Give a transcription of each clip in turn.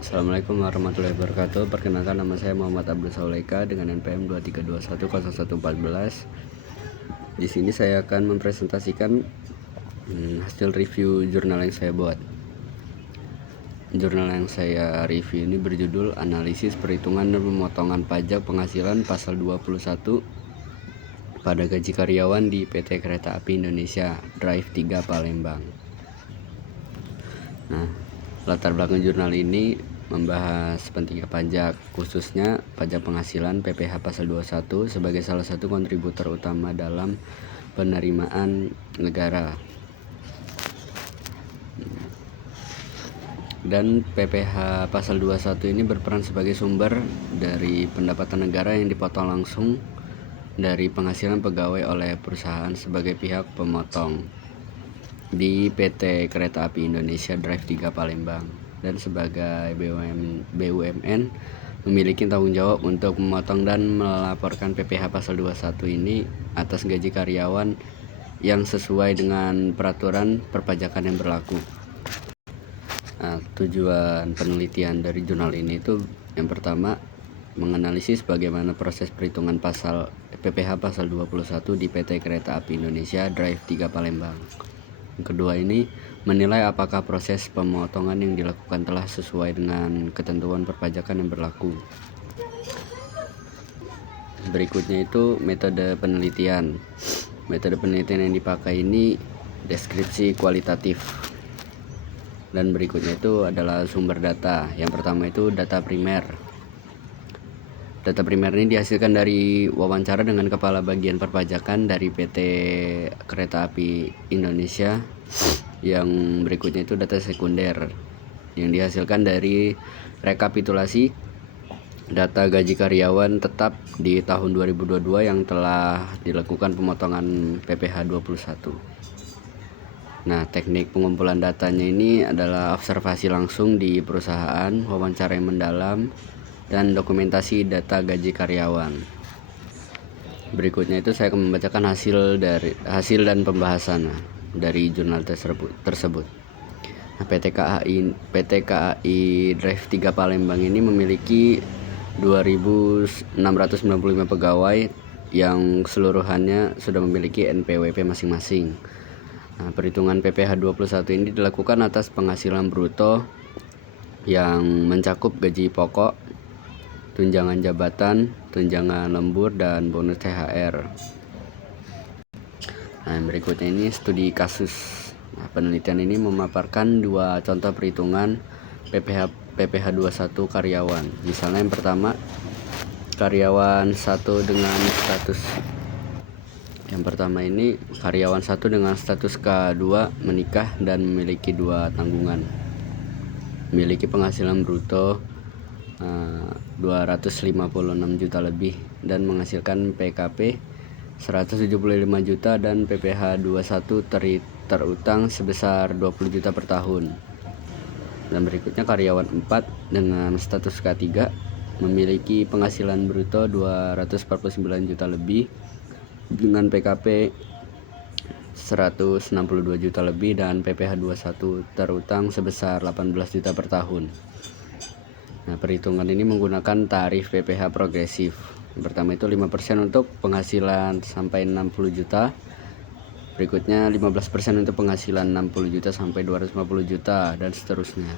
Assalamualaikum warahmatullahi wabarakatuh. Perkenalkan, nama saya Muhammad Abdul Saulaika dengan NPM 23210114. Di sini saya akan mempresentasikan hasil review jurnal yang saya buat. Jurnal yang saya review ini berjudul Analisis Perhitungan dan Pemotongan Pajak Penghasilan Pasal 21 pada Gaji Karyawan di PT Kereta Api Indonesia Drive 3 Palembang. Nah, latar belakang jurnal ini membahas pentingnya pajak, khususnya pajak penghasilan PPh pasal 21 sebagai salah satu kontributor utama dalam penerimaan negara. Dan PPh pasal 21 ini berperan sebagai sumber dari pendapatan negara yang dipotong langsung dari penghasilan pegawai oleh perusahaan sebagai pihak pemotong di PT Kereta Api Indonesia Drive 3 Palembang, dan sebagai BUMN memiliki tanggung jawab untuk memotong dan melaporkan PPh pasal 21 ini atas gaji karyawan yang sesuai dengan peraturan perpajakan yang berlaku. Nah, tujuan penelitian dari jurnal ini itu yang pertama, menganalisis bagaimana proses perhitungan PPh pasal 21 di PT Kereta Api Indonesia Drive 3 Palembang. Yang kedua ini, menilai apakah proses pemotongan yang dilakukan telah sesuai dengan ketentuan perpajakan yang berlaku. Berikutnya itu metode penelitian. Metode penelitian yang dipakai ini deskripsi kualitatif. Dan berikutnya itu adalah sumber data. Yang pertama itu data primer. Data primer ini dihasilkan dari wawancara dengan Kepala Bagian Perpajakan dari PT Kereta Api Indonesia. Yang berikutnya itu data sekunder yang dihasilkan dari rekapitulasi data gaji karyawan tetap di tahun 2022 yang telah dilakukan pemotongan PPh 21. Nah, teknik pengumpulan datanya ini adalah observasi langsung di perusahaan, wawancara yang mendalam, dan dokumentasi data gaji karyawan. Berikutnya itu saya akan membacakan hasil dan pembahasan dari jurnal tersebut. Nah, PT KAI Drive 3 Palembang ini memiliki 2.695 pegawai yang keseluruhannya sudah memiliki NPWP masing-masing. Nah, perhitungan PPh 21 ini dilakukan atas penghasilan bruto yang mencakup gaji pokok, tunjangan jabatan, tunjangan lembur, dan bonus THR. Nah, berikutnya ini studi kasus. Nah, penelitian ini memaparkan dua contoh perhitungan PPh 21 karyawan. Misalnya yang pertama, karyawan 1 dengan status K2 menikah dan memiliki 2 tanggungan. Memiliki penghasilan bruto 256 juta lebih dan menghasilkan PKP 175 juta dan PPh 21 terutang sebesar 20 juta per tahun. Dan berikutnya karyawan 4 dengan status K3 memiliki penghasilan bruto 249 juta lebih dengan PKP 162 juta lebih dan PPh 21 terutang sebesar 18 juta per tahun. Nah, perhitungan ini menggunakan tarif PPh progresif. Yang pertama itu 5% untuk penghasilan sampai 60 juta. Berikutnya 15% untuk penghasilan 60 juta sampai 250 juta dan seterusnya.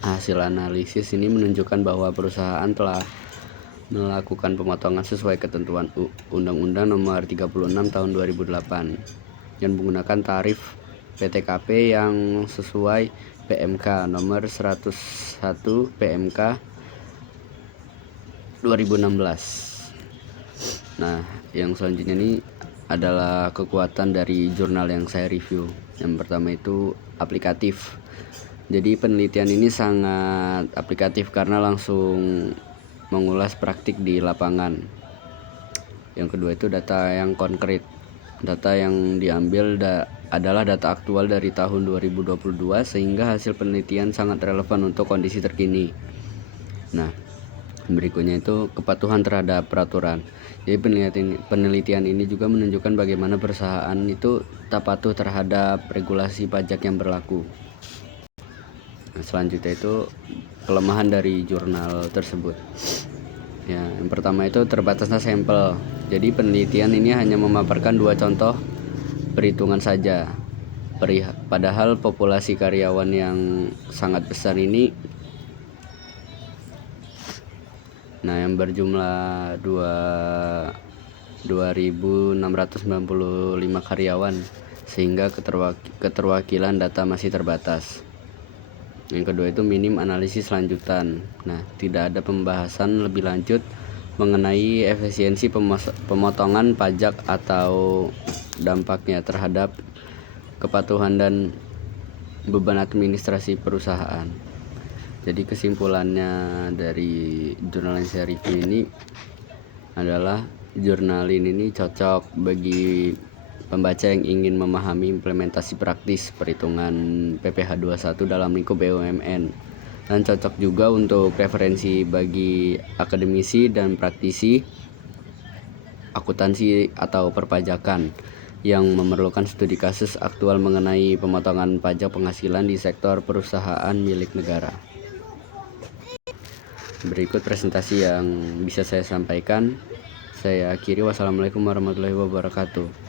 Hasil analisis ini menunjukkan bahwa perusahaan telah melakukan pemotongan sesuai ketentuan Undang-Undang Nomor 36 Tahun 2008 dan menggunakan tarif PTKP yang sesuai PMK Nomor 101 PMK 2016. Nah, yang selanjutnya ini adalah kekuatan dari jurnal yang saya review. Yang pertama itu aplikatif. Jadi penelitian ini sangat aplikatif karena langsung mengulas praktik di lapangan. Yang kedua itu data yang konkret. Data yang diambil adalah data aktual dari tahun 2022 sehingga hasil penelitian sangat relevan untuk kondisi terkini. Nah, berikutnya itu kepatuhan terhadap peraturan. Jadi penelitian ini juga menunjukkan bagaimana perusahaan itu tak patuh terhadap regulasi pajak yang berlaku. Selanjutnya itu kelemahan dari jurnal tersebut. Ya, yang pertama itu terbatasnya sampel. Jadi penelitian ini hanya memaparkan 2 contoh perhitungan saja. Padahal populasi karyawan yang sangat besar ini, yang berjumlah 2.695 karyawan, sehingga keterwakilan data masih terbatas. Yang kedua itu minim analisis lanjutan. Tidak ada pembahasan lebih lanjut mengenai efisiensi pemotongan pajak atau dampaknya terhadap kepatuhan dan beban administrasi perusahaan. Jadi kesimpulannya dari jurnal review ini adalah jurnal ini cocok bagi pembaca yang ingin memahami implementasi praktis perhitungan PPh 21 dalam lingkup BUMN, dan cocok juga untuk referensi bagi akademisi dan praktisi akuntansi atau perpajakan yang memerlukan studi kasus aktual mengenai pemotongan pajak penghasilan di sektor perusahaan milik negara. Berikut presentasi yang bisa saya sampaikan. Saya akhiri. Wassalamualaikum warahmatullahi wabarakatuh.